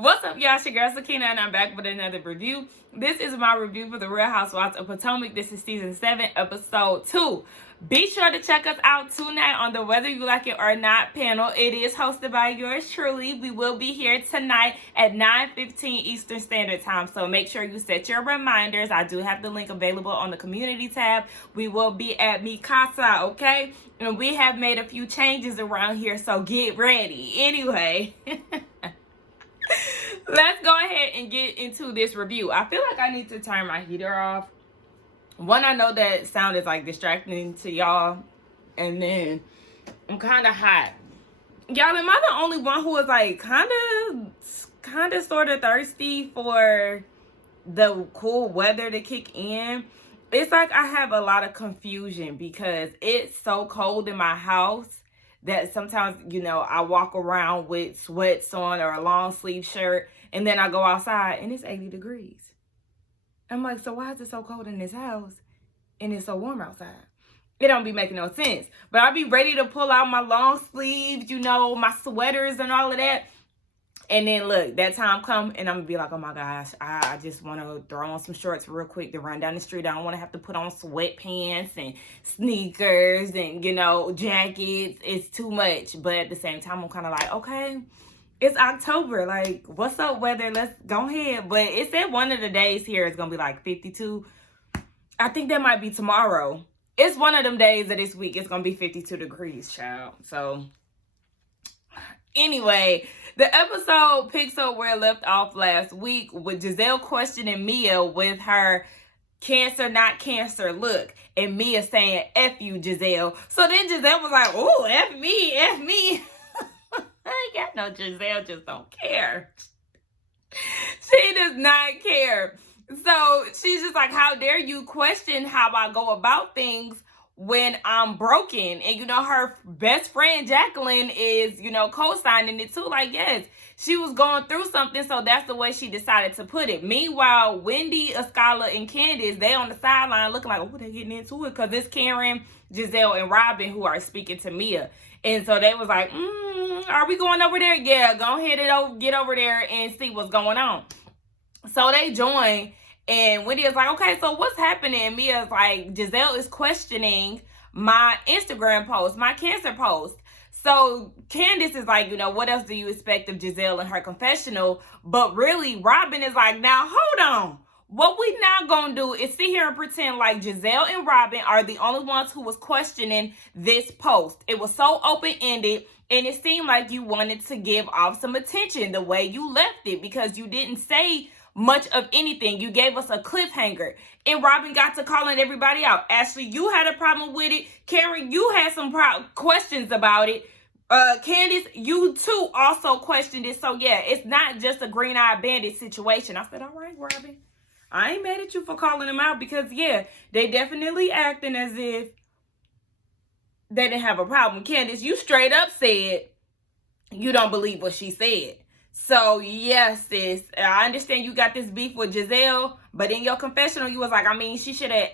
What's up, y'all? It's your girl Sakina, and I'm back with another review. This is my review for the Real Housewives of Potomac. This is season 7, episode 2. Be sure to check us out tonight on the Whether You Like It or Not panel. It is hosted by yours truly. We will be here tonight at 9:15 Eastern Standard Time, so make sure you set your reminders. I do have the link available on the community tab. We will be at Mi Casa, okay? And we have made a few changes around here, so get ready. Anyway. Let's go ahead and get into this review. I feel like I need to turn my heater off. One, I know that sound is like distracting to y'all. And then I'm kind of hot. Y'all, am I the only one who is like kind of sort of thirsty for the cool weather to kick in? It's like I have a lot of confusion because it's so cold in my house that sometimes, I walk around with sweats on or a long sleeve shirt, and then I go outside and it's 80 degrees. I'm like, so why is it so cold in this house and it's so warm outside? It don't be making no sense. But I be ready to pull out my long sleeves, my sweaters and all of that. And then look, that time come and I'm gonna be like, oh my gosh, I just want to throw on some shorts real quick to run down the street. I don't want to have to put on sweatpants and sneakers and, jackets. It's too much. But at the same time, I'm kind of like, okay, it's October. Like, what's up, weather? Let's go ahead. But it said one of the days here is going to be like 52. I think that might be tomorrow. It's one of them days of this week. It's going to be 52 degrees, child. So anyway, the episode picks up where it left off last week with Giselle questioning Mia with her cancer, not cancer look. And Mia saying, F you, Giselle. So then Giselle was like, oh, F me, F me. I got no Giselle just don't care. She does not care. So she's just like, how dare you question how I go about things when I'm broken? And, her best friend, Jacqueline, is, co-signing it too. Like, yes, she was going through something, so that's the way she decided to put it. Meanwhile, Wendy, Ascala, and Candace, they on the sideline looking like, oh, they're getting into it. Because it's Karen, Giselle, and Robin who are speaking to Mia. And so they was like, are we going over there? Yeah, go ahead and get over there and see what's going on. So they join. And Wendy is like, okay, so what's happening? And Mia's like, Giselle is questioning my Instagram post, my cancer post. So Candace is like, what else do you expect of Giselle in her confessional? But really, Robin is like, now, hold on. What we not going to do is sit here and pretend like Giselle and Robin are the only ones who was questioning this post. It was so open-ended, and it seemed like you wanted to give off some attention the way you left it because you didn't say much of anything. You gave us a cliffhanger, and Robin got to calling everybody out. Ashley, you had a problem with it. Karen, you had some questions about it. Candace, you too also questioned it. So yeah, it's not just a green-eyed bandit situation. I said, all right, Robin, I ain't mad at you for calling them out because yeah, they definitely acting as if they didn't have a problem. Candace, you straight up said you don't believe what she said. So, yes, sis, I understand you got this beef with Giselle, but in your confessional, you was like, she should have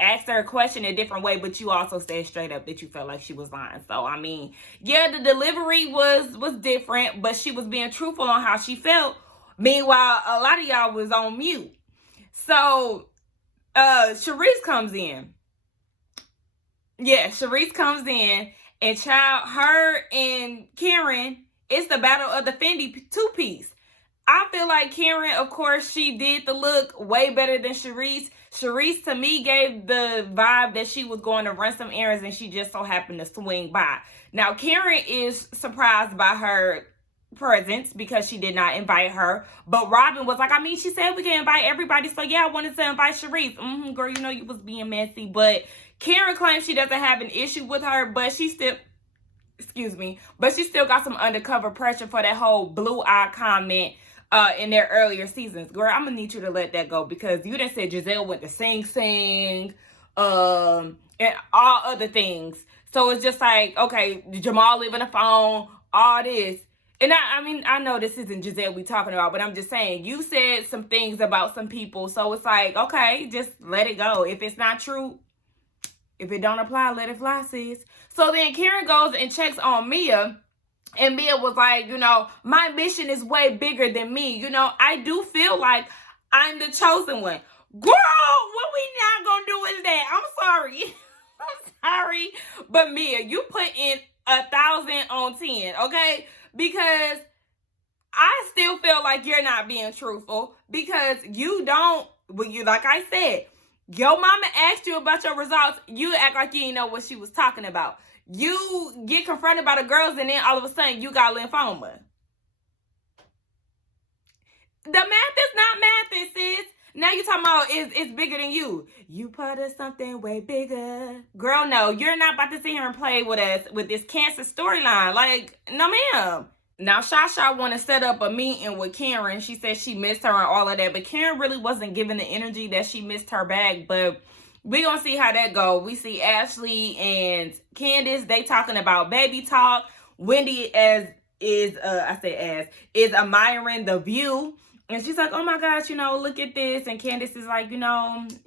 asked her a question a different way, but you also said straight up that you felt like she was lying. So, yeah, the delivery was different, but she was being truthful on how she felt. Meanwhile, a lot of y'all was on mute. So, Sharice comes in. Yeah, Sharice comes in, and her and Karen, it's the battle of the Fendi two-piece. I feel like Karen, of course, she did the look way better than Sharice. Sharice, to me, gave the vibe that she was going to run some errands and she just so happened to swing by. Now, Karen is surprised by her presence because she did not invite her. But Robin was like, she said we can invite everybody. So, yeah, I wanted to invite Sharice. Girl, you was being messy. But Karen claims she doesn't have an issue with her, but she still... but she still got some undercover pressure for that whole blue eye comment in their earlier seasons. Girl, I'm gonna need you to let that go because you done said Giselle went to Sing Sing and all other things. So it's just like, okay, Jamal leaving the phone, all this. And I know this isn't Giselle we talking about, but I'm just saying, you said some things about some people. So it's like, okay, just let it go. If it's not true, if it don't apply, let it fly, sis. So then Karen goes and checks on Mia And Mia was like, my mission is way bigger than me. I do feel like I'm the chosen one. Girl, what we not gonna do is that. I'm sorry. I'm sorry. But Mia, you put in 1,000 on 10, okay? Because I still feel like you're not being truthful. Because you don't, like I said, your mama asked you about your results. You act like you didn't know what she was talking about. You get confronted by the girls, and then all of a sudden you got lymphoma. The math is not mathing, sis. Now you talking about it's bigger than you. You put us something way bigger. Girl, no, you're not about to sit here and play with us with this cancer storyline. Like, no ma'am. Now, Shasha want to set up a meeting with Karen. She said she missed her and all of that. But Karen really wasn't giving the energy that she missed her back. But we going to see how that go. We see Ashley and Candace. They talking about baby talk. Wendy is admiring the view. And she's like, oh my gosh, look at this. And Candace is like,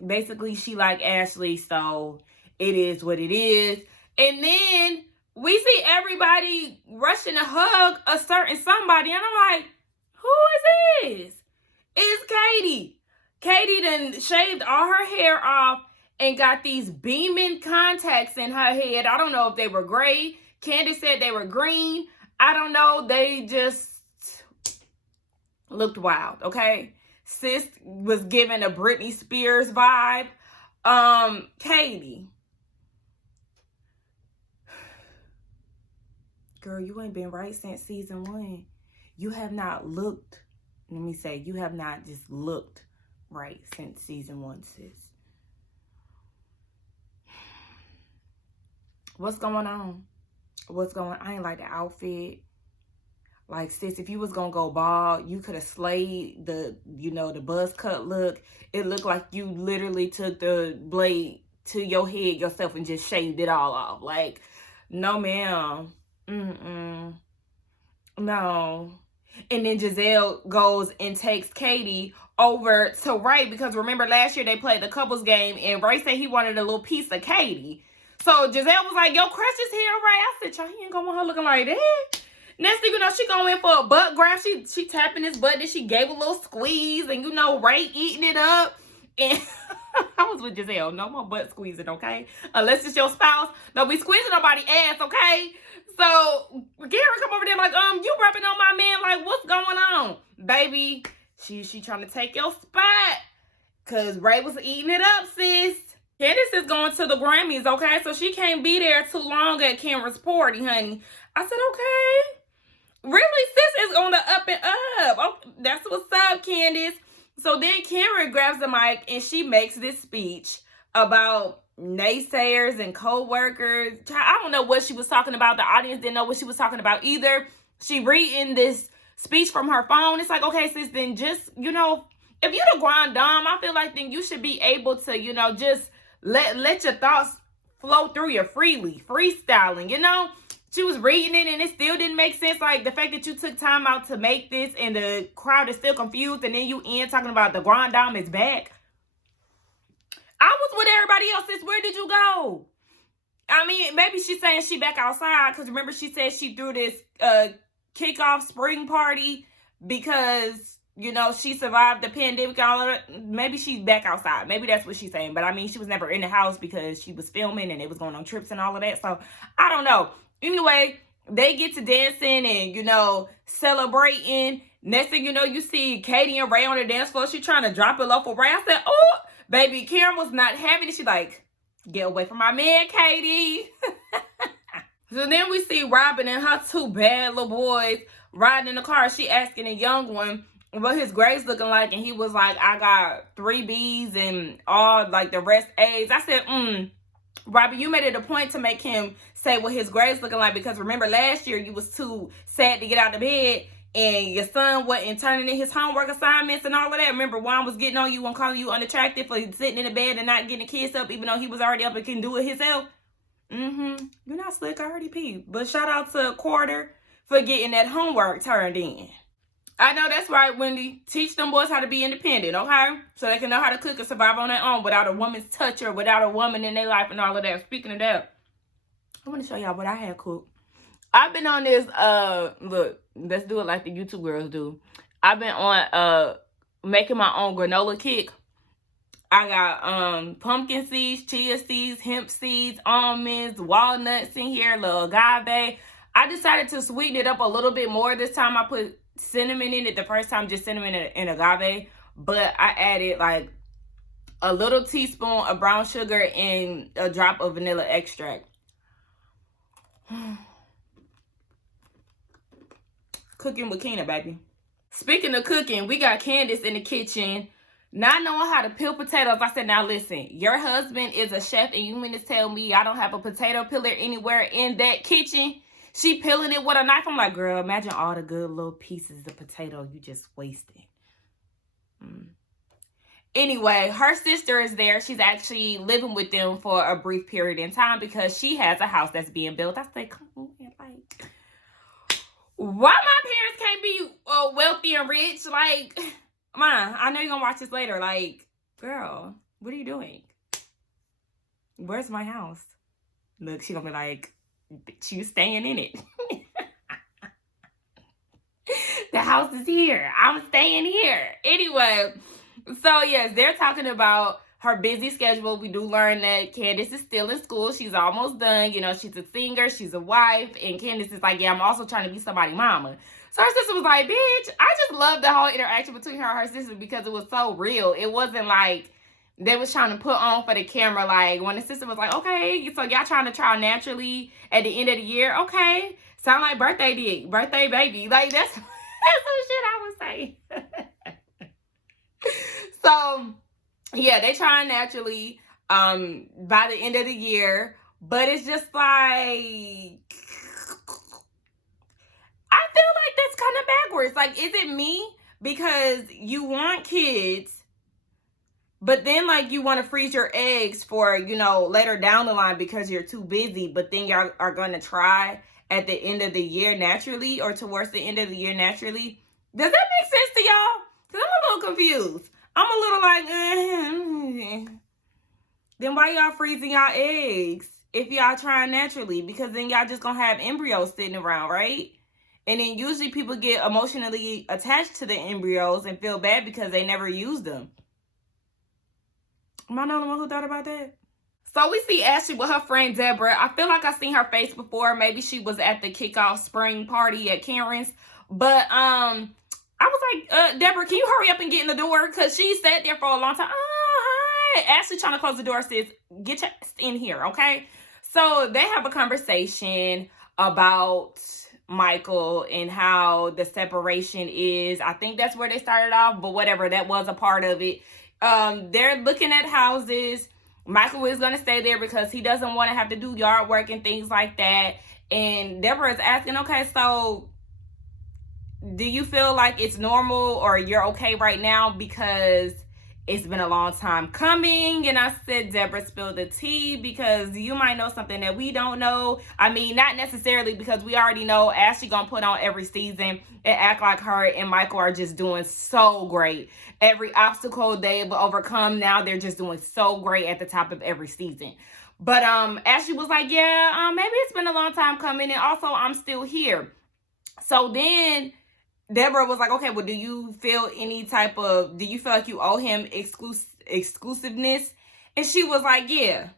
basically she like Ashley. So it is what it is. And then we see everybody rushing to hug a certain somebody. And I'm like, who is this? It's Katie. Katie done shaved all her hair off and got these beaming contacts in her head. I don't know if they were gray. Candace said they were green. I don't know. They just looked wild, okay? Sis was giving a Britney Spears vibe. Katie. Girl, you ain't been right since season 1. You have not looked, you have not just looked right since season 1, sis. What's going on? I ain't like the outfit. Like, sis, if you was gonna go bald, you could have slayed the buzz cut look. It looked like you literally took the blade to your head yourself and just shaved it all off. Like, no, ma'am. No. And then Giselle goes and takes Katie over to Ray, because remember last year they played the couples game and Ray said he wanted a little piece of Katie. So Giselle was like, yo, Crush is here, Ray. I said, y'all, he ain't gonna want her looking like that. Next thing you know, she going in for a butt grab. She tapping his butt, then she gave a little squeeze, and Ray eating it up. And I was with Giselle. No more butt squeezing, okay? Unless it's your spouse. Don't be squeezing nobody's ass, okay? So Gary come over there like, you rubbing on my man, like, what's going on? Baby, she trying to take your spot. Cause Ray was eating it up, sis. Candace is going to the Grammys, okay? So she can't be there too long at Cameron's party, honey. I said, okay. Really, sis is on the up and up. Oh, that's what's up, Candace. So then Karen grabs the mic and she makes this speech about naysayers and co-workers. I don't know what she was talking about. The audience didn't know what she was talking about either. She reading this speech from her phone. It's like, okay, sis, then just, if you're the grand dame, I feel like then you should be able to, just let your thoughts flow through you freely, freestyling, She was reading it and it still didn't make sense. Like the fact that you took time out to make this and the crowd is still confused, and then you end talking about the grand dame is back. I was with everybody else. Sis, where did you go? I mean, maybe she's saying she back outside, because remember she said she threw this kickoff spring party because, she survived the pandemic and all of that. Maybe she's back outside. Maybe that's what she's saying. But I mean, she was never in the house because she was filming and it was going on trips and all of that. So I don't know. Anyway, they get to dancing and, celebrating. Next thing you know, you see Katie and Ray on the dance floor. She trying to drop it low for Ray. I said, oh, baby, Karen was not having it. She like, get away from my man, Katie. So then we see Robin and her 2 bad little boys riding in the car. She asking a young one what his grades looking like. And he was like, I got 3 B's and all like the rest A's. I said, Robin, you made it a point to make him say what his grades looking like, because remember last year you was too sad to get out of bed and your son wasn't turning in his homework assignments and all of that. Remember Juan was getting on you and calling you unattractive for sitting in the bed and not getting the kids up, even though he was already up and can do it himself. You're not slick, I already peeped. But shout out to Quarter for getting that homework turned in. I know that's right, Wendy. Teach them boys how to be independent, okay? So they can know how to cook and survive on their own without a woman's touch or without a woman in their life and all of that. Speaking of that, I want to show y'all what I had cooked. I've been on this, look, let's do it like the YouTube girls do. I've been on, making my own granola kick. I got, pumpkin seeds, chia seeds, hemp seeds, almonds, walnuts in here, little agave. I decided to sweeten it up a little bit more this time. I put cinnamon in it. The first time, just cinnamon and agave. But I added, like, a little teaspoon of brown sugar and a drop of vanilla extract. Cooking with Kina, baby. Speaking of cooking, we got Candace in the kitchen, not knowing how to peel potatoes. I said, now listen, your husband is a chef, and you mean to tell me I don't have a potato peeler anywhere in that kitchen? She peeling it with a knife. I'm like, girl, imagine all the good little pieces of potato you just wasted. Anyway, her sister is there. She's actually living with them for a brief period in time because she has a house that's being built. I said, come on, like, why my parents can't be wealthy and rich? Like, Mom, I know you're gonna watch this later. Like, girl, what are you doing? Where's my house? Look, she gonna be like, bitch, you staying in it. The house is here. I'm staying here. Anyway, so yes, they're talking about her busy schedule. We do learn that Candace is still in school. She's almost done. You know, she's a singer. She's a wife. And Candace is like, yeah, I'm also trying to be somebody's mama. So her sister was like, bitch, I just love the whole interaction between her and her sister because it was so real. It wasn't like they was trying to put on for the camera. Like, when the sister was like, okay, so y'all trying to try naturally at the end of the year? Okay. Sound like birthday baby. Like, that's some shit I would say. So, yeah, they trying naturally by the end of the year. But it's just like, I feel like that's kind of backwards. Like, is it me? Because you want kids, but then, like, you want to freeze your eggs for, you know, later down the line because you're too busy. But then y'all are going to try at the end of the year naturally, or towards the end of the year naturally. Does that make sense to y'all? Because I'm a little confused. I'm a little like, then why y'all freezing y'all eggs if y'all trying naturally? Because then y'all just gonna have embryos sitting around, right? And then usually people get emotionally attached to the embryos and feel bad because they never used them. Am I the only one who thought about that? So we see Ashley with her friend Deborah. I feel like I've seen her face before. Maybe she was at the kickoff spring party at Karen's. But I was like, Deborah, can you hurry up and get in the door? Because she sat there for a long time. Oh, hi. Ashley trying to close the door says, get your ass in here, okay? So they have a conversation about Michael and how the separation is. I think that's where they started off, but whatever, that was a part of it. They're looking at houses. Michael is going to stay there because he doesn't want to have to do yard work and things like that. And Deborah is asking, okay, so do you feel like it's normal or you're okay right now because it's been a long time coming? And I said, Deborah, spill the tea because you might know something that we don't know. I mean, not necessarily because we already know Ashley gonna put on every season and act like her and Michael are just doing so great. Every obstacle they've overcome, now they're just doing so great at the top of every season. But Ashley was like, yeah, maybe it's been a long time coming, and also I'm still here. So then Deborah was like, okay, well, do you feel like you owe him exclusiveness? And she was like, yeah.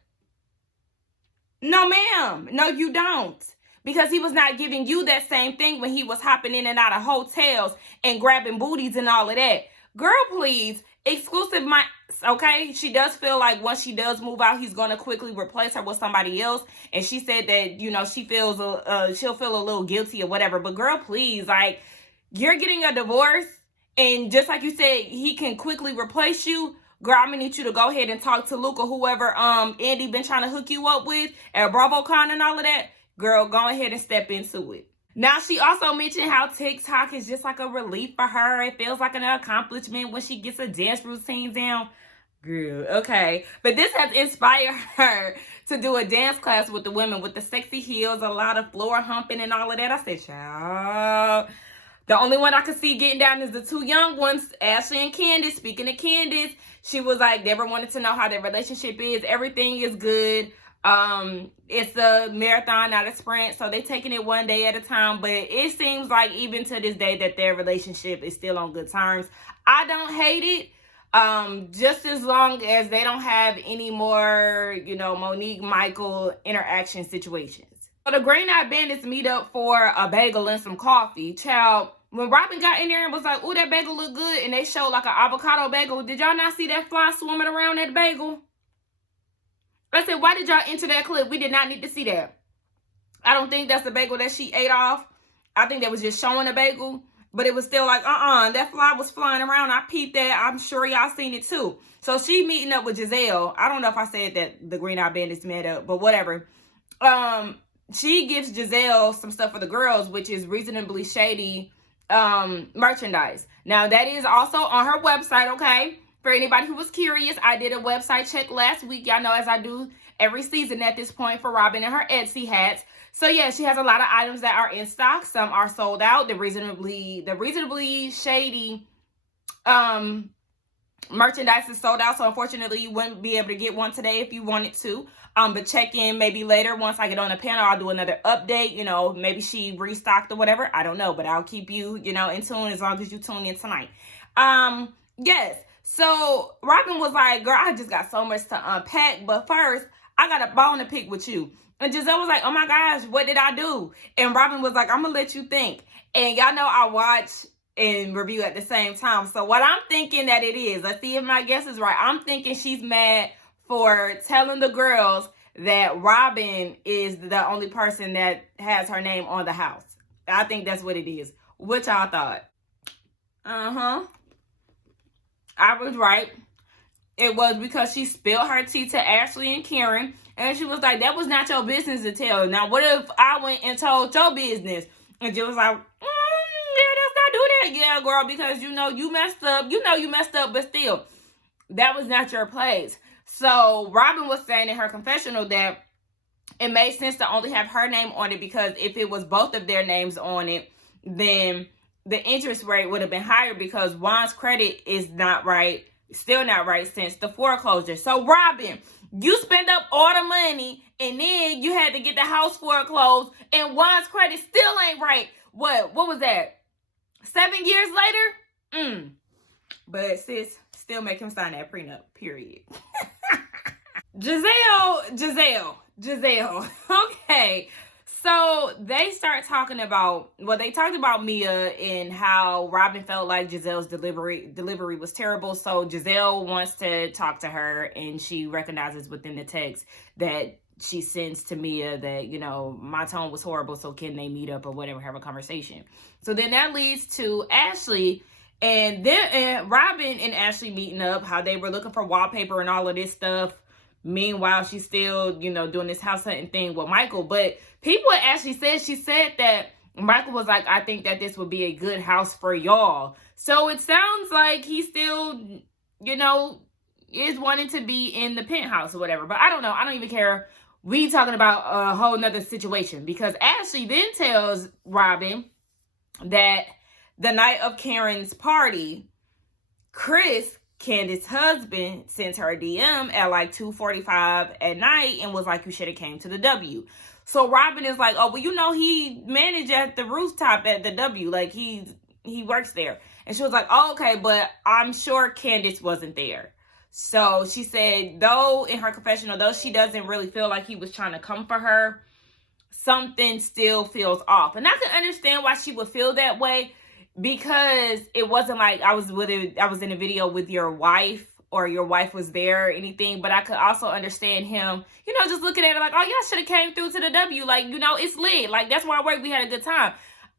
No, ma'am. No, you don't. Because he was not giving you that same thing when he was hopping in and out of hotels and grabbing booties and all of that. Girl, please. Exclusive, okay? She does feel like once she does move out, he's going to quickly replace her with somebody else. And she said that, you know, she feels, she'll feel a little guilty or whatever. But girl, please, like, you're getting a divorce, and just like you said, he can quickly replace you. Girl, I'm gonna need you to go ahead and talk to Luke or whoever Andy been trying to hook you up with at BravoCon and all of that. Girl, go ahead and step into it. Now, she also mentioned how TikTok is just like a relief for her. It feels like an accomplishment when she gets a dance routine down. Girl, okay. But this has inspired her to do a dance class with the women with the sexy heels, a lot of floor humping and all of that. I said, child. The only one I could see getting down is the two young ones, Ashley and Candace. Speaking of Candace, she was like, Deborah wanted to know how their relationship is. Everything is good. It's a marathon, not a sprint, so they're taking it one day at a time. But it seems like even to this day that their relationship is still on good terms. I don't hate it. Just as long as they don't have any more, Monique Michael interaction situations. So the Green Eye Bandits meet up for a bagel and some coffee. Child, when Robin got in there and was like, "Ooh, that bagel look good," and they showed like an avocado bagel, did y'all not see that fly swimming around that bagel? I said, why did y'all enter that clip? We did not need to see that. I don't think that's the bagel that she ate off. I think that was just showing a bagel. But it was still like, that fly was flying around. I peeped that. I'm sure y'all seen it too. So she meeting up with Giselle. I don't know if I said that the Green Eye Bandits met up, but whatever. She gives Giselle some stuff for the girls, which is reasonably shady merchandise. Now, that is also on her website, okay? For anybody who was curious, I did a website check last week. Y'all know, as I do every season at this point for Robin and her Etsy hats. So yeah, she has a lot of items that are in stock. Some are sold out. The reasonably shady merchandise is sold out. So unfortunately, you wouldn't be able to get one today if you wanted to. But check in maybe later. Once I get on the panel, I'll do another update. Maybe she restocked or whatever. I don't know, but I'll keep you, in tune as long as you tune in tonight. Yes. So Robin was like, "Girl, I just got so much to unpack. But first, I got a bone to pick with you." And Giselle was like, "Oh my gosh, what did I do?" And Robin was like, "I'm going to let you think." And y'all know I watch and review at the same time. So what I'm thinking that it is, let's see if my guess is right. I'm thinking she's mad for telling the girls that Robin is the only person that has her name on the house. I think that's what it is. What y'all thought? I was right. It was because she spilled her tea to Ashley and Karen. And she was like, "That was not your business to tell. Now, what if I went and told your business?" And Jill was like, "Yeah, let's not do that." "Yeah, girl, because you messed up. You messed up, but still, that was not your place." So Robin was saying in her confessional that it made sense to only have her name on it, because if it was both of their names on it, then the interest rate would have been higher, because Juan's credit is not right, still not right since the foreclosure. So Robin, you spend up all the money and then you had to get the house foreclosed, and Juan's credit still ain't right. What was that? 7 years later? But sis, still make him sign that prenup, period. Giselle. Okay. So they start talking about, they talked about Mia and how Robin felt like Giselle's delivery was terrible. So Giselle wants to talk to her, and she recognizes within the text that she sends to Mia that, my tone was horrible, so can they meet up or whatever, have a conversation. So then that leads to Ashley, and then Robin and Ashley meeting up, how they were looking for wallpaper and all of this stuff. Meanwhile, she's still, doing this house hunting thing with Michael. But people actually she said that Michael was like, "I think that this would be a good house for y'all." So it sounds like he still, is wanting to be in the penthouse or whatever. But I don't know. I don't even care. We talking about a whole nother situation, because Ashley then tells Robin that the night of Karen's party, Chris, Candace's husband, sent her a DM at like 2:45 at night and was like, "You should have came to the W." So Robin is like, "Oh, well, he managed at the rooftop at the W. Like, he works there." And she was like, "Oh, okay, but I'm sure Candace wasn't there." So she said, though, in her confessional, though she doesn't really feel like he was trying to come for her, something still feels off. And I can understand why she would feel that way, because it wasn't like I was in a video with your wife, or your wife was there or anything. But I could also understand him, just looking at it like, "Oh, y'all should have came through to the W. Like, it's lit. Like, that's where I work. We had a good time."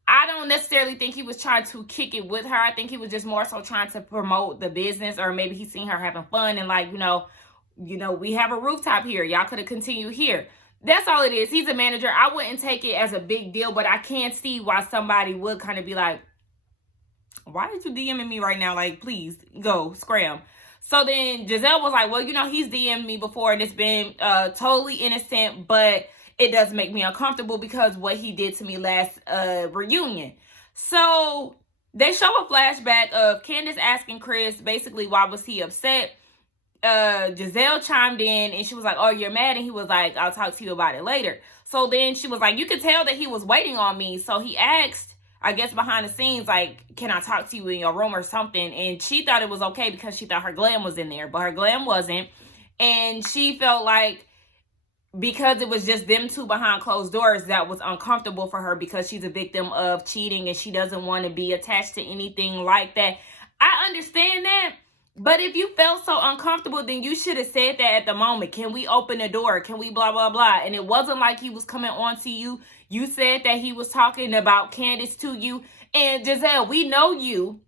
I don't necessarily think he was trying to kick it with her. I think he was just more so trying to promote the business, or maybe he seen her having fun and like, we have a rooftop here. Y'all could have continued here. That's all it is. He's a manager. I wouldn't take it as a big deal, but I can see why somebody would kind of be like, "Why did you DMing me right now? Like, please go scram." So then Giselle was like, "Well, he's DM'd me before, and it's been totally innocent, but it does make me uncomfortable because what he did to me last reunion." So they show a flashback of Candace asking Chris basically why was he upset. Giselle chimed in and she was like, oh, you're mad? And he was like, I'll talk to you about it later. So then she was like, you could tell that he was waiting on me. So he asked, I guess behind the scenes, like, can I talk to you in your room or something? And she thought it was okay because she thought her glam was in there, but her glam wasn't. And she felt like because it was just them two behind closed doors, that was uncomfortable for her because she's a victim of cheating and she doesn't want to be attached to anything like that. I understand that. But if you felt so uncomfortable, then you should have said that at the moment. Can we open the door? Can we blah, blah, blah? And it wasn't like he was coming on to you. You said that he was talking about Candace to you. And Giselle, we know you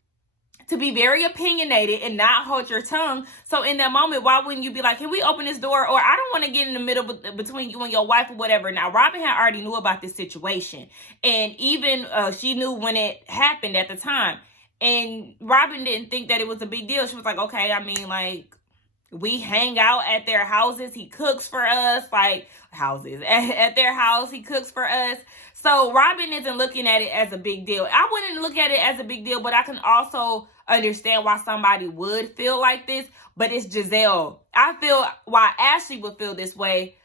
to be very opinionated and not hold your tongue. So in that moment, why wouldn't you be like, can we open this door? Or I don't want to get in the middle between you and your wife or whatever. Now, Robin had already knew about this situation. And even she knew when it happened at the time. And Robin didn't think that it was a big deal. She was like, okay, I mean, like, we hang out at their houses. He cooks for us, like houses at their house. He cooks for us. So Robin isn't looking at it as a big deal. I wouldn't look at it as a big deal, but I can also understand why somebody would feel like this. But it's Giselle. I feel why Ashley would feel this way.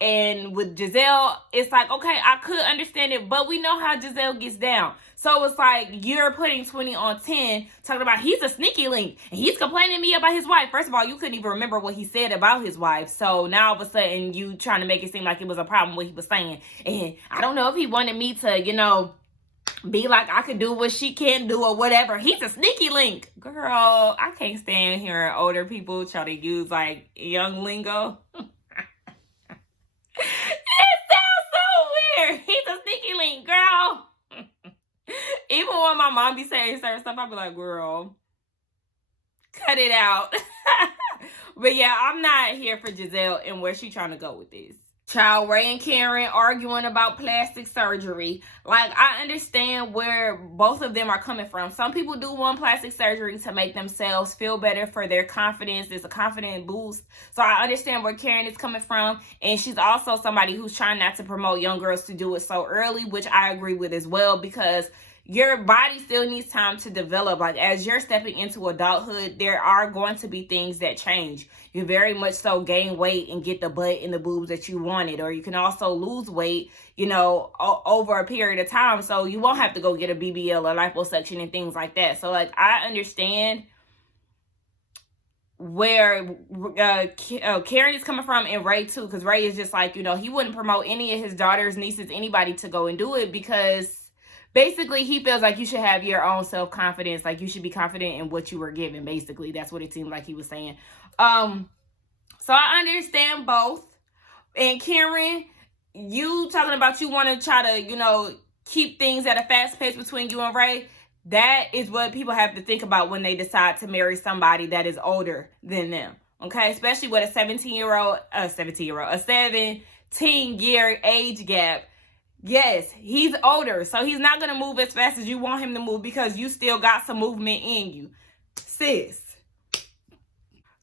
And with Giselle, it's like, okay, I could understand it, but we know how Giselle gets down. So it's like you're putting 20 on 10, talking about he's a sneaky link, and he's complaining to me about his wife. First of all, you couldn't even remember what he said about his wife. So now all of a sudden, you trying to make it seem like it was a problem what he was saying. And I don't know if he wanted me to, be like I could do what she can't do or whatever. He's a sneaky link. Girl, I can't stand hearing older people try to use like young lingo. It sounds so weird. He's a sneaky link, girl. Even when my mom be saying certain stuff, I be like, girl, cut it out. But yeah, I'm not here for Giselle and where she trying to go with this. Child, Ray and Karen arguing about plastic surgery. Like, I understand where both of them are coming from. Some people do want plastic surgery to make themselves feel better for their confidence. It's a confident boost. So I understand where Karen is coming from. And she's also somebody who's trying not to promote young girls to do it so early, which I agree with as well, because your body still needs time to develop. Like, as you're stepping into adulthood, there are going to be things that change. You very much so gain weight and get the butt and the boobs that you wanted. Or you can also lose weight, over a period of time. So you won't have to go get a BBL or liposuction and things like that. So, like, I understand where Karen is coming from, and Ray too. Because Ray is just like, he wouldn't promote any of his daughters, nieces, anybody to go and do it, because basically, he feels like you should have your own self-confidence. Like, you should be confident in what you were given. Basically, that's what it seemed like he was saying. So I understand both. And Karen, you talking about you want to try to, keep things at a fast pace between you and Ray. That is what people have to think about when they decide to marry somebody that is older than them. Okay? Especially with a 17-year age gap. Yes, he's older, so he's not going to move as fast as you want him to move because you still got some movement in you. Sis.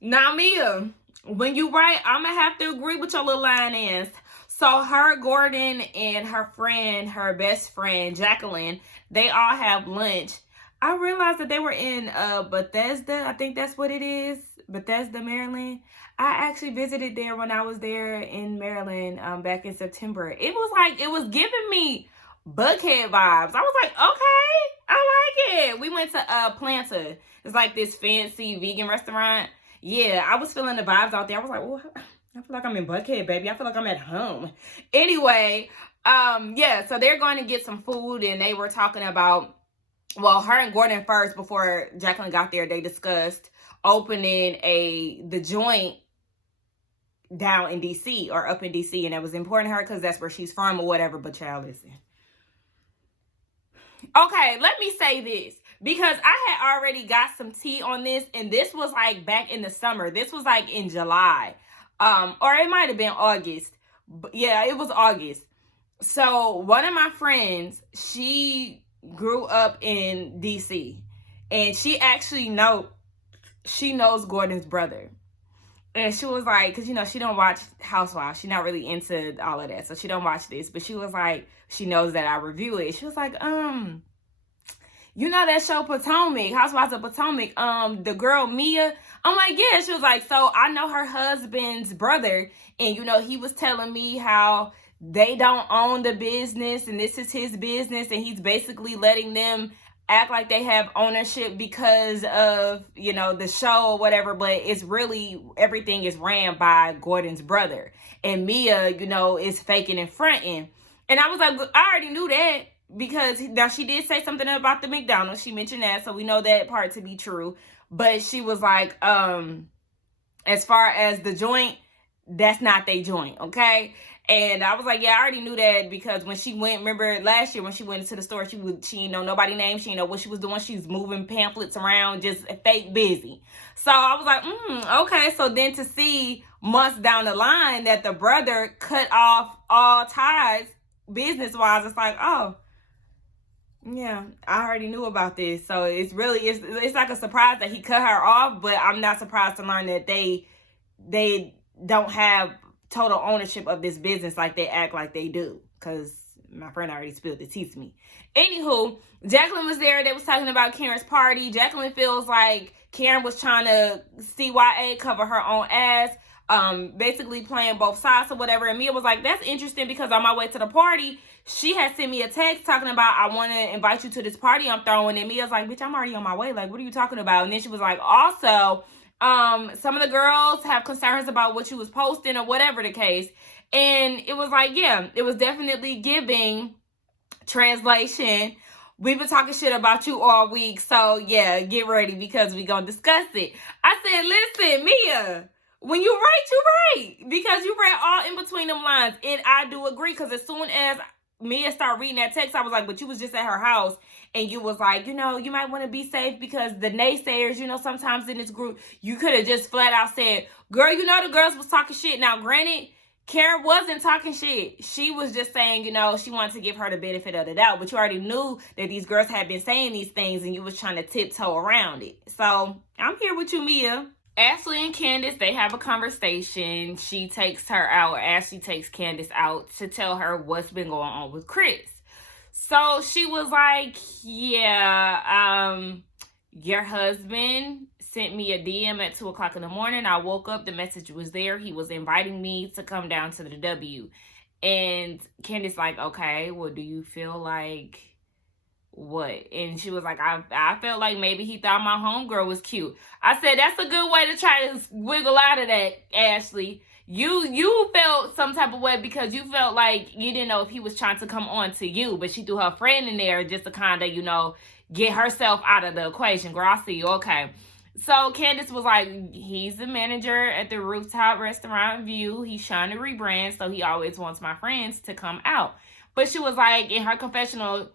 Now, Mia, when you write, I'm going to have to agree with your little line is. So her, Gordon, and her friend, her best friend, Jacqueline, they all have lunch. I realized that they were in Bethesda. I think that's what it is. Bethesda, Maryland. I actually visited there when I was there in Maryland back in September. It was giving me Buckhead vibes. I was like, okay, I like it. We went to Planta. It's like this fancy vegan restaurant. Yeah, I was feeling the vibes out there. I was like, oh, I feel like I'm in Buckhead, baby. I feel like I'm at home. Anyway, so they're going to get some food, and they were talking about, well, her and Gordon first, before Jacqueline got there, they discussed opening the joint down in DC or up in DC, and it was important to her because that's where she's from or whatever. But child, listen. Okay, let me say this, because I had already got some tea on this, and this was like back in the summer. This was like in July, or it might have been August. But yeah, it was August. So one of my friends, she grew up in DC, and she actually knows Gordon's brother. And she was like, because, she don't watch Housewives. She's not really into all of that. So she don't watch this. But she was like, she knows that I review it. She was like, you know that show Potomac, Housewives of Potomac, the girl Mia? I'm like, yeah. She was like, so I know her husband's brother, and you know, he was telling me how they don't own the business and this is his business, and he's basically letting them act like they have ownership because of, you know, the show or whatever, but it's really, everything is ran by Gordon's brother, and Mia, you know, is faking and fronting. And I was like, I already knew that, because now she did say something about the McDonald's. She mentioned that, so we know that part to be true. But she was like, as far as the joint, that's not they joint, okay? And I was like, yeah, I already knew that, because when she went, remember last year when she went into the store, she didn't know nobody's name. She didn't know what she was doing. She was moving pamphlets around, just fake busy. So I was like, okay. So then to see months down the line that the brother cut off all ties business-wise, it's like, oh, yeah, I already knew about this. So it's really, it's like a surprise that he cut her off, but I'm not surprised to learn that they don't have total ownership of this business like they act like they do, because my friend already spilled the tea to me. Anywho, Jacqueline was there. They was talking about Karen's party. Jacqueline feels like Karen was trying to CYA, cover her own ass, basically playing both sides or whatever. And Mia was like, that's interesting, because on my way to the party, she had sent me a text talking about, I want to invite you to this party I'm throwing. And Mia's like, bitch, I'm already on my way. Like, what are you talking about? And then she was like, also, some of the girls have concerns about what you was posting or whatever the case. And it was like, yeah, it was definitely giving translation. We've been talking shit about you all week. So yeah, get ready, because we gonna discuss it. I said, listen, Mia, when you write, you write, because you read all in between them lines. And I do agree, because as soon as Mia started reading that text, I was like, but you was just at her house, and you was like, you know, you might want to be safe, because the naysayers, you know, sometimes in this group, you could have just flat out said, girl, you know, the girls was talking shit. Now, granted, Karen wasn't talking shit. She was just saying, you know, she wanted to give her the benefit of the doubt, but you already knew that these girls had been saying these things, and you was trying to tiptoe around it. So I'm here with you, Mia. Ashley and Candace, they have a conversation. She takes her out, Ashley takes Candace out to tell her what's been going on with Chris. So she was like, yeah, your husband sent me a DM at 2 o'clock in the morning. I woke up, the message was there. He was inviting me to come down to the W. And Candace like, okay, well, do you feel like what? And she was like, I felt like maybe he thought my homegirl was cute. I said, that's a good way to try to wiggle out of that, Ashley. You felt some type of way because you felt like you didn't know if he was trying to come on to you, but she threw her friend in there just to kind of, you know, get herself out of the equation. Girl, I see you. Okay. So Candace was like, he's the manager at the Rooftop Restaurant View. He's trying to rebrand, so he always wants my friends to come out. But she was like, in her confessional,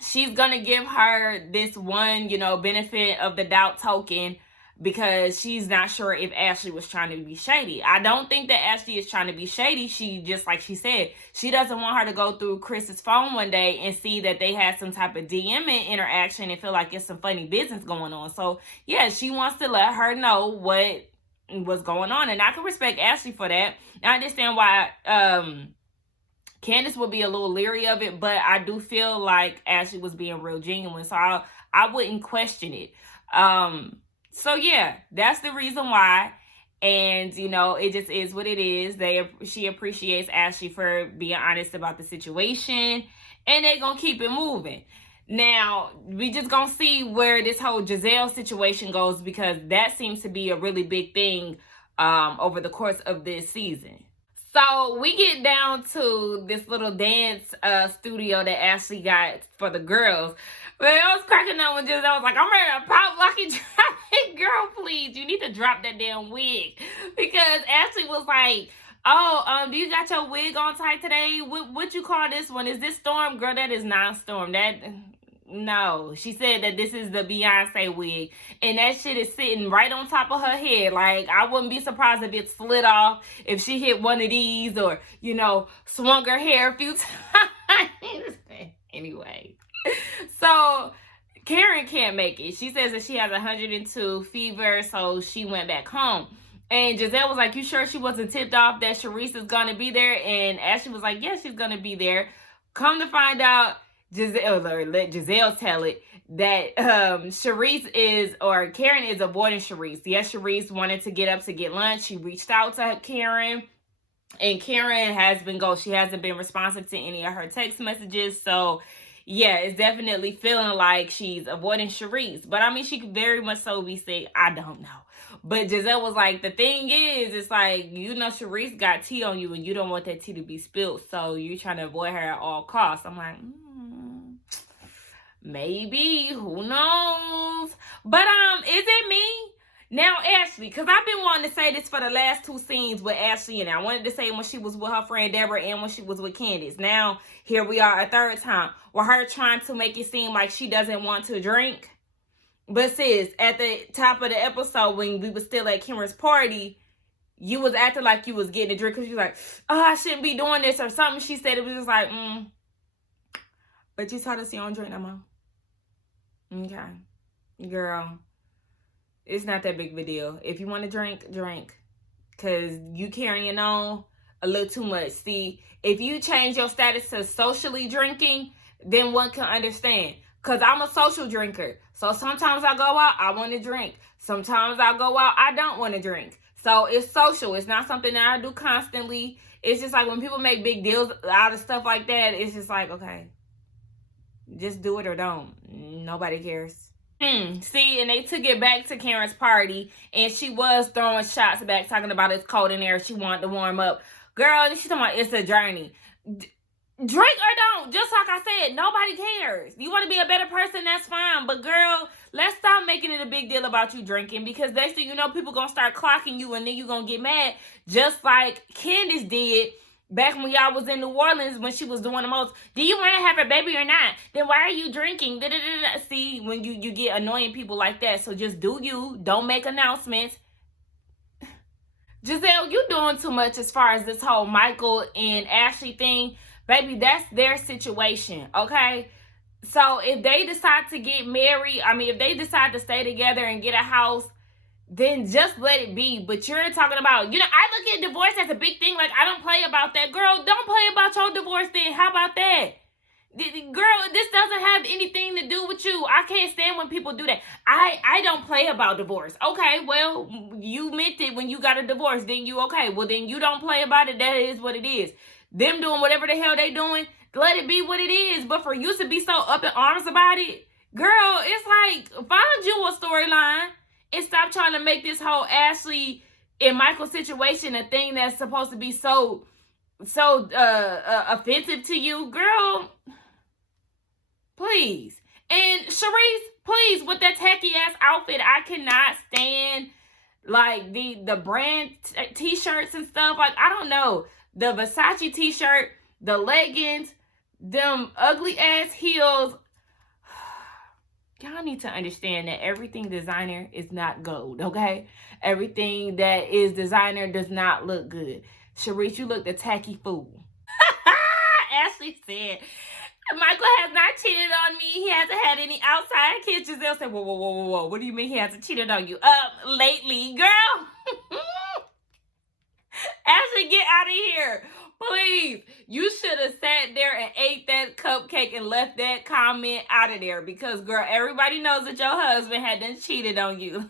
she's going to give her this one, you know, benefit of the doubt token because she's not sure if Ashley was trying to be shady. I don't think that Ashley is trying to be shady. She, just like she said, she doesn't want her to go through Chris's phone one day and see that they had some type of DMing interaction and feel like it's some funny business going on. So, yeah, she wants to let her know what was going on. And I can respect Ashley for that. I understand why Candace would be a little leery of it, but I do feel like Ashley was being real genuine. So I wouldn't question it. So yeah, that's the reason why. And, you know, it just is what it is. She appreciates Ashley for being honest about the situation, and they're going to keep it moving. Now, we just going to see where this whole Giselle situation goes, because that seems to be a really big thing over the course of this season. So we get down to this little dance studio that Ashley got for the girls. But I was cracking up when Giselle was like, I'm ready to pop, lock, and drop it. Girl, please, you need to drop that damn wig. Because Ashley was like, oh, do you got your wig on tight today? What you call this one? Is this Storm? Girl, that is not Storm. No. She said that this is the Beyonce wig. And that shit is sitting right on top of her head. Like, I wouldn't be surprised if it slid off, if she hit one of these, or, you know, swung her hair a few times. Anyway. So Karen can't make it. She says that she has 102 fever, so she went back home. And Giselle was like, you sure she wasn't tipped off that Sharice is going to be there? And Ashley was like, yeah, she's going to be there. Come to find out, Giselle, or let Giselle tell it, that Karen is avoiding Sharice. Yes, Sharice wanted to get up to get lunch. She reached out to Karen, and Karen has been ghost. She hasn't been responsive to any of her text messages. So yeah, it's definitely feeling like she's avoiding Sharice. But I mean, she could very much so be sick. I don't know. But Giselle was like, the thing is, it's like, you know, Sharice got tea on you and you don't want that tea to be spilled. So you're trying to avoid her at all costs. I'm like, maybe, who knows? But is it me? Now Ashley, because I've been wanting to say this for the last two scenes with Ashley, and I wanted to say when she was with her friend Deborah and when she was with Candace. Now here we are a third time with her trying to make it seem like she doesn't want to drink. But sis, at the top of the episode when we were still at Kimmer's party, you was acting like you was getting a drink because you was like, oh, I shouldn't be doing this or something. She said it was just like, but you told us you don't drink no more. Okay. Girl, it's not that big of a deal. If you want to drink, drink. Because you carrying on a little too much. See, if you change your status to socially drinking, then one can understand. Because I'm a social drinker. So sometimes I go out, I want to drink. Sometimes I go out, I don't want to drink. So it's social. It's not something that I do constantly. It's just like when people make big deals out of stuff like that, it's just like, okay, just do it or don't. Nobody cares. See, and they took it back to Karen's party, and she was throwing shots back, talking about it's cold in there. She wanted to warm up. Girl, she's talking about it's a journey. Drink or don't. Just like I said, nobody cares. You want to be a better person, that's fine. But girl, let's stop making it a big deal about you drinking, because next thing you know, people going to start clocking you, and then you're going to get mad, just like Candace did back when y'all was in New Orleans when she was doing the most. Do you want to have a baby or not? Then why are you drinking? Da-da-da-da. See, when you get annoying people like that. So just do you. Don't make announcements. Giselle, you doing too much as far as this whole Michael and Ashley thing. Baby, that's their situation, okay? So if they decide to get married, if they decide to stay together and get a house, then just let it be. But you're talking about, I look at divorce as a big thing. Like, I don't play about that. Girl, don't play about your divorce then. How about that? Girl, this doesn't have anything to do with you. I can't stand when people do that. I don't play about divorce. Okay, well, you meant it when you got a divorce. Then you okay. Well, then you don't play about it. That is what it is. Them doing whatever the hell they doing, let it be what it is. But for you to be so up in arms about it, girl, it's like, find you a storyline. And stop trying to make this whole Ashley and Michael situation a thing that's supposed to be so offensive to you. Girl, please. And Sharice, please, with that tacky ass outfit, I cannot stand like the brand t-shirts and stuff. Like, I don't know. The Versace t-shirt, the leggings, them ugly ass heels. Y'all need to understand that everything designer is not gold, okay? Everything that is designer does not look good. Sharice, you look the tacky fool. Ashley said, Michael has not cheated on me. He hasn't had any outside kids. Giselle said, whoa. What do you mean he hasn't cheated on you? Lately, girl. Ashley, get out of here. Please, you should have sat there and ate that cupcake and left that comment out of there, because, girl, everybody knows that your husband had done cheated on you.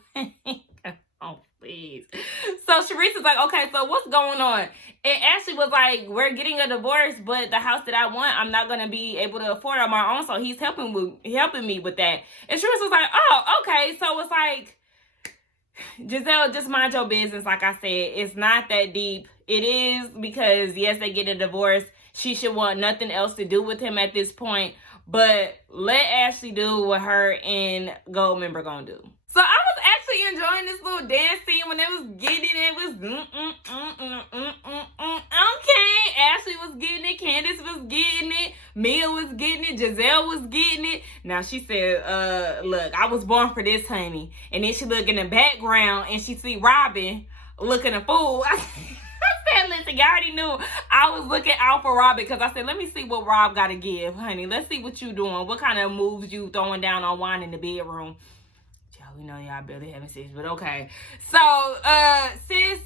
Oh, please. So Sharice is like, okay, so what's going on? And Ashley was like, we're getting a divorce, but the house that I want, I'm not going to be able to afford on my own, so he's helping me with that. And Sharice was like, oh, okay. So it's like, Giselle, just mind your business. Like I said, it's not that deep. It is because, yes, they get a divorce. She should want nothing else to do with him at this point. But let Ashley do what her and Goldmember gonna do. So I was actually enjoying this little dance scene when it was getting it. Okay, Ashley was getting it. Candace was getting it. Mia was getting it. Giselle was getting it. Now she said, look, I was born for this, honey. And then she look in the background and she see Robin looking a fool. I said, listen, you already knew I was looking out for Rob, because I said, let me see what Rob got to give, honey. Let's see what you doing. What kind of moves you throwing down on wine in the bedroom. We know y'all barely having sex, but okay. So, sis,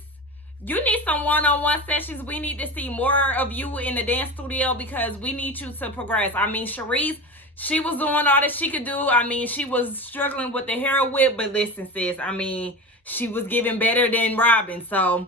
You need some one-on-one sessions. We need to see more of you in the dance studio because we need you to progress. I mean, Sharice, she was doing all that she could do. I mean, she was struggling with the hair whip, but listen, sis, I mean, she was giving better than Robin. So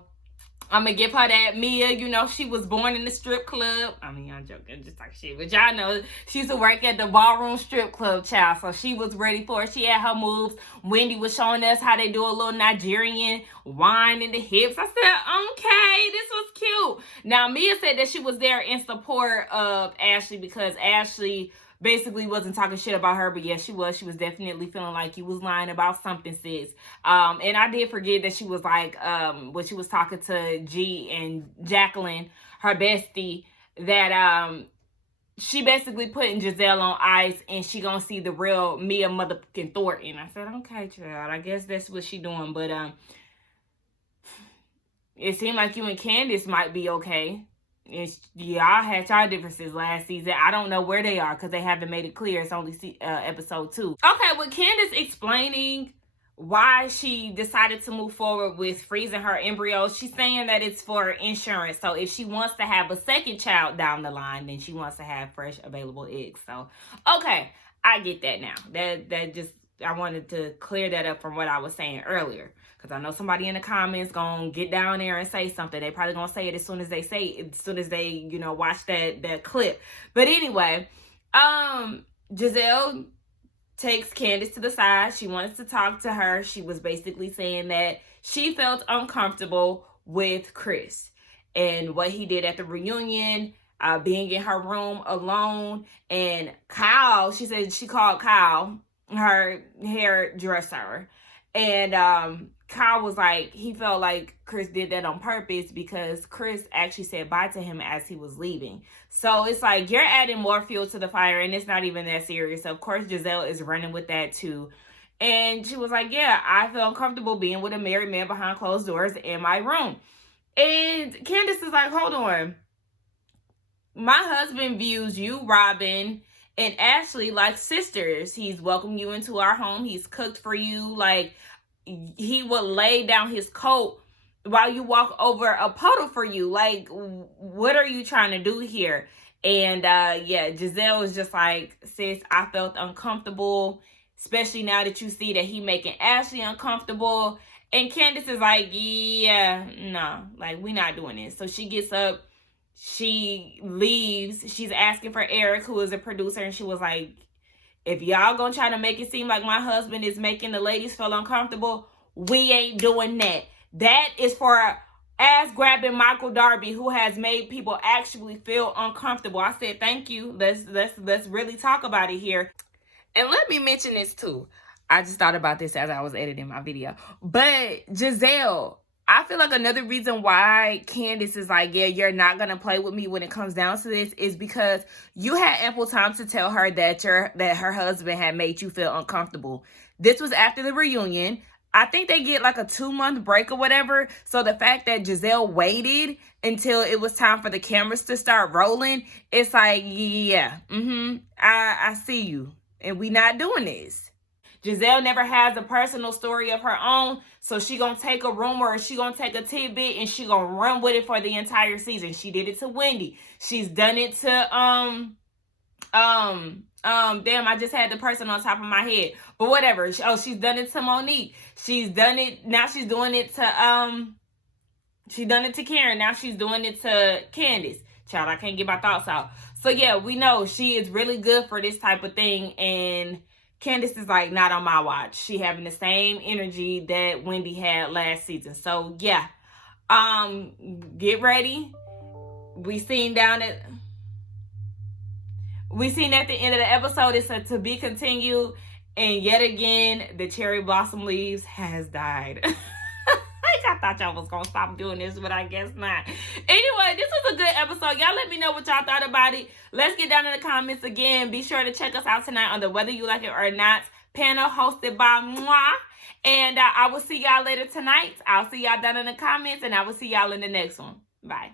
I'm gonna give her that. Mia, you know, she was born in the strip club. I mean, I'm joking, just like shit. But y'all know she used to work at the ballroom strip club, child. So she was ready for it. She had her moves. Wendy was showing us how they do a little Nigerian wine in the hips. I said, okay, this was cute. Now, Mia said that she was there in support of Ashley because Ashley basically wasn't talking shit about her, but yeah, she was definitely feeling like you was lying about something, sis. And I did forget that she was like, when she was talking to G and Jacqueline, her bestie, that she basically putting Giselle on ice and she gonna see the real Mia motherfucking Thornton. I said, okay, child, I guess that's what she doing, but it seemed like you and Candace might be okay. Y'all had y'all differences last season. I don't know where they are because they haven't made it clear. It's only episode 2. Okay, with Candace explaining why she decided to move forward with freezing her embryos, she's saying that it's for insurance. So if she wants to have a second child down the line, then she wants to have fresh available eggs. So, okay, I get that now. That just, I wanted to clear that up from what I was saying earlier. Because I know somebody in the comments gonna get down there and say something. They probably gonna say it as soon as they say it, as soon as they, you know, watch that clip. But anyway, Giselle takes Candace to the side. She wants to talk to her. She was basically saying that she felt uncomfortable with Chris and what he did at the reunion, being in her room alone. And Kyle, she said she called Kyle her hairdresser. And Kyle was like, he felt like Chris did that on purpose because Chris actually said bye to him as he was leaving. So it's like, you're adding more fuel to the fire and it's not even that serious. So of course, Giselle is running with that too. And she was like, yeah, I feel uncomfortable being with a married man behind closed doors in my room. And Candace is like, hold on. My husband views you, Robin, and Ashley like sisters. He's welcomed you into our home. He's cooked for you. Like, he would lay down his coat while you walk over a puddle for you. Like, what are you trying to do here? And yeah, Giselle was just like, sis, I felt uncomfortable, especially now that you see that he making Ashley uncomfortable. And Candace is like, yeah, no, like, we not doing this. So she gets up, she leaves. She's asking for Eric, who is a producer, and she was like, if y'all gonna try to make it seem like my husband is making the ladies feel uncomfortable, we ain't doing that. That is for ass-grabbing Michael Darby, who has made people actually feel uncomfortable. I said, thank you. Let's really talk about it here. And let me mention this too. I just thought about this as I was editing my video. But Giselle, I feel like another reason why Candace is like, yeah, you're not going to play with me when it comes down to this is because you had ample time to tell her that her husband had made you feel uncomfortable. This was after the reunion. I think they get like a 2-month break or whatever. So the fact that Giselle waited until it was time for the cameras to start rolling, it's like, yeah, I see you. And we not doing this. Giselle never has a personal story of her own, so she gonna take a rumor or she gonna take a tidbit and she gonna run with it for the entire season. She did it to Wendy. She's done it to damn, I just had the person on top of my head, but whatever. She's done it to Monique. She's done it now. She's doing it to she done it to Karen. Now she's doing it to Candace. Child, I can't get my thoughts out. So yeah, we know she is really good for this type of thing, and Candace is like, not on my watch. She having the same energy that Wendy had last season. So yeah, get ready. We seen at the end of the episode, it's a to be continued, and yet again the cherry blossom leaves has died. I thought y'all was gonna stop doing this, but I guess not. Anyway, this was a good episode. Y'all let me know what y'all thought about it. Let's get down in the comments again. Be sure to check us out tonight on the Whether You Like It or Not panel hosted by Mwah. And I will see y'all later tonight. I'll see y'all down in the comments, and I will see y'all in the next one. Bye.